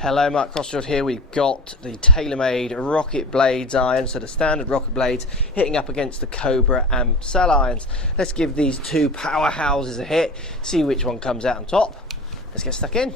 Hello, Mark Crossfield here. We've got the TaylorMade RocketBladez iron, so the standard RocketBladez hitting up against the Cobra AMP Cell irons. Let's give these two powerhouses a hit, see which one comes out on top. Let's get stuck in.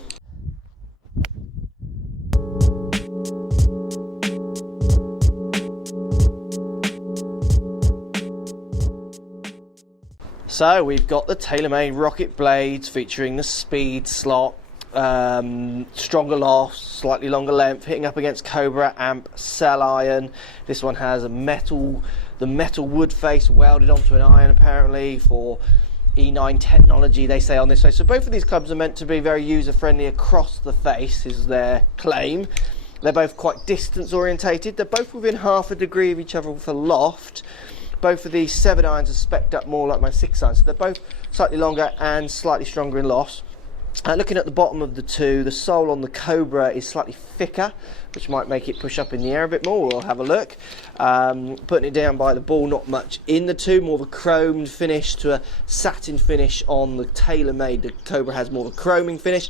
So we've got the TaylorMade RocketBladez featuring the speed slot, stronger lofts, slightly longer length, hitting up against Cobra AMP Cell iron. This one has the metal wood face welded onto an iron apparently for E9 technology, they say on this face. So both of these clubs are meant to be very user friendly across the face is their claim. They're both quite distance orientated. They're both within half a degree of each other for loft. Both of these 7 irons are spec'd up more like my 6 irons, so they're both slightly longer and slightly stronger in lofts. Looking at the bottom of the two, the sole on the Cobra is slightly thicker, which might make it push up in the air a bit more. We'll have a look. Putting it down by the ball, not much in the two, more of a chromed finish to a satin finish on the TaylorMade. The Cobra has more of a chroming finish.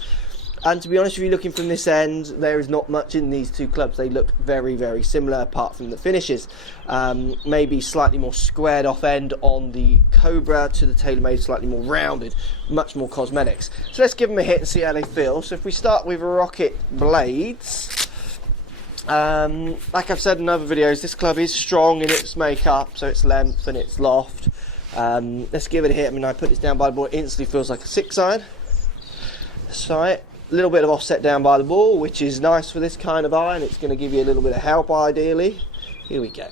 And to be honest, if you're looking from this end, there is not much in these two clubs. They look very, very similar apart from the finishes. Maybe slightly more squared off end on the Cobra to the TaylorMade, slightly more rounded, much more cosmetics. So let's give them a hit and see how they feel. So if we start with RocketBladez, like I've said in other videos, this club is strong in its makeup, so its length and its loft. Let's give it a hit. I mean, I put this down by the ball, it instantly feels like a 6 iron. Let's try it. A little bit of offset down by the ball, which is nice for this kind of iron. It's going to give you a little bit of help ideally. Here we go.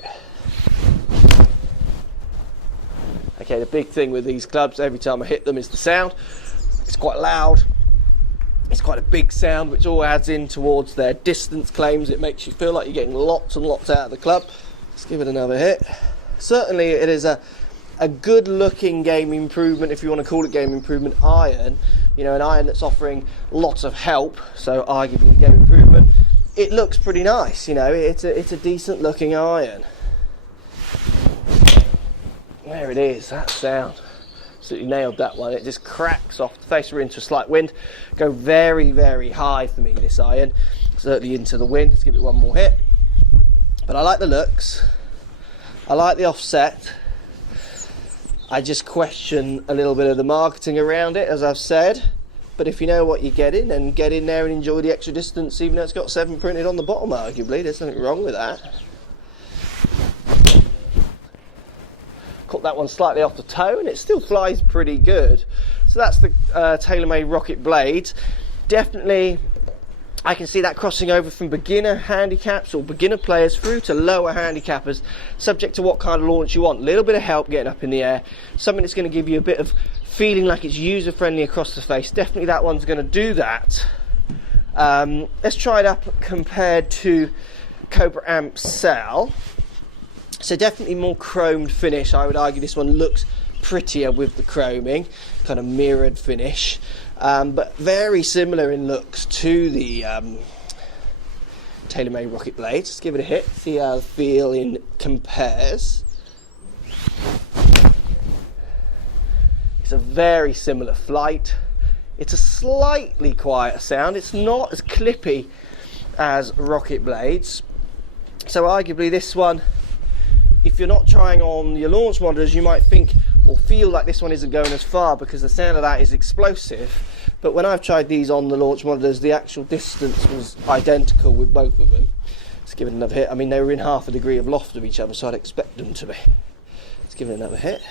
Okay, the big thing with these clubs, every time I hit them, is the sound. It's quite loud. It's quite a big sound, which all adds in towards their distance claims. It makes you feel like you're getting lots and lots out of the club. Let's give it another hit. Certainly it is a good looking game improvement, if you want to call it game improvement iron. You know, an iron that's offering lots of help, so arguably game improvement. It looks pretty nice, you know, it's a decent looking iron. There it is, that sound. Absolutely nailed that one. It just cracks off the face. We're into a slight wind. Go very, very high for me, this iron. Certainly into the wind. Let's give it one more hit. But I like the looks. I like the offset. I just question a little bit of the marketing around it, as I've said. But if you know what you're getting, then get in there and enjoy the extra distance, even though it's got 7 printed on the bottom, arguably. There's nothing wrong with that. Caught that one slightly off the toe, and it still flies pretty good. So that's the TaylorMade RocketBladez. Definitely, I can see that crossing over from beginner handicaps or beginner players through to lower handicappers, subject to what kind of launch you want. A little bit of help getting up in the air, something that's going to give you a bit of feeling like it's user friendly across the face. Definitely that one's going to do that. Let's try it up compared to Cobra AMP Cell. So definitely more chromed finish. I would argue this one looks prettier with the chroming, kind of mirrored finish. But very similar in looks to the TaylorMade RocketBladez. Let's give it a hit, see how the feeling compares. It's a very similar flight. It's a slightly quieter sound. It's not as clippy as RocketBladez. So arguably this one, if you're not trying on your launch monitors, you might think or feel like this one isn't going as far because the sound of that is explosive. But when I've tried these on the launch monitors, the actual distance was identical with both of them. Let's give it another hit. I mean, they were in half a degree of loft of each other, so I'd expect them to be. Let's give it another hit.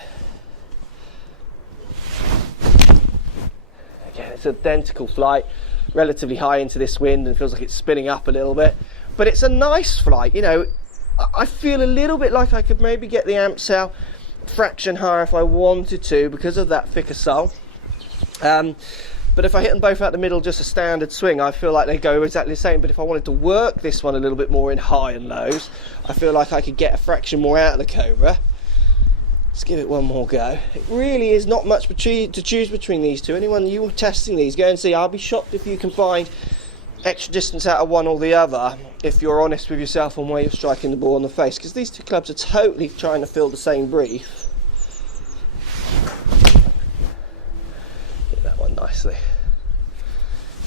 Again, it's identical flight, relatively high into this wind, and feels like it's spinning up a little bit. But it's a nice flight, you know. I feel a little bit like I could maybe get the AMP Cell fraction higher if I wanted to because of that thicker sole. But if I hit them both out the middle, just a standard swing, I feel like they go exactly the same. But if I wanted to work this one a little bit more in high and lows, I feel like I could get a fraction more out of the Cobra. Let's give it one more go. It really is not much to choose between these two. Anyone you are testing these, go and see. I'll be shocked if you can find extra distance out of one or the other if you're honest with yourself on where you're striking the ball on the face, because these two clubs are totally trying to fill the same brief. Hit that one nicely.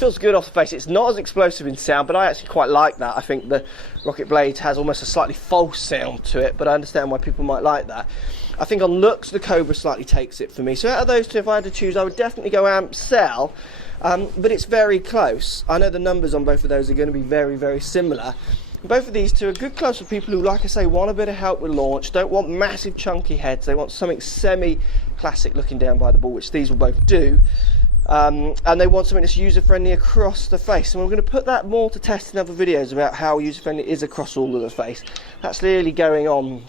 feels good off the face. It's not as explosive in sound, but I actually quite like that. I think the RocketBladez has almost a slightly false sound to it, but I understand why people might like that. I think on looks, the Cobra slightly takes it for me. So out of those two, if I had to choose, I would definitely go AMP Cell, but it's very close. I know the numbers on both of those are going to be very, very similar. Both of these two are good clubs for people who, like I say, want a bit of help with launch, don't want massive chunky heads, they want something semi-classic looking down by the ball, which these will both do. And they want something that's user-friendly across the face. And we're going to put that more to test in other videos about how user-friendly it is across all of the face. That's really going on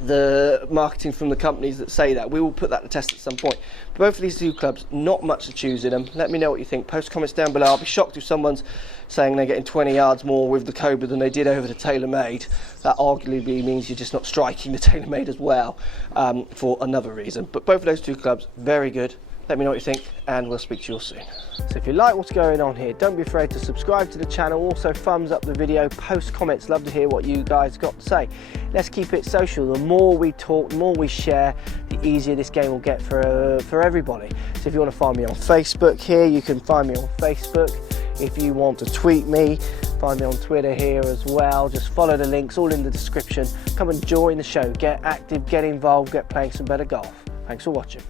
the marketing from the companies that say that. We will put that to test at some point. But both of these two clubs, not much to choose in them. Let me know what you think. Post comments down below. I'll be shocked if someone's saying they're getting 20 yards more with the Cobra than they did over the TaylorMade. That arguably means you're just not striking the TaylorMade as well, for another reason. But both of those two clubs, very good. Let me know what you think, and we'll speak to you all soon. So if you like what's going on here, don't be afraid to subscribe to the channel. Also thumbs up the video, post comments, love to hear what you guys got to say. Let's keep it social. The more we talk, the more we share, the easier this game will get for everybody. So if you want to find me on Facebook here, you can find me on Facebook. If you want to tweet me, find me on Twitter here as well. Just follow the links, all in the description. Come and join the show, get active, get involved, get playing some better golf. Thanks for watching.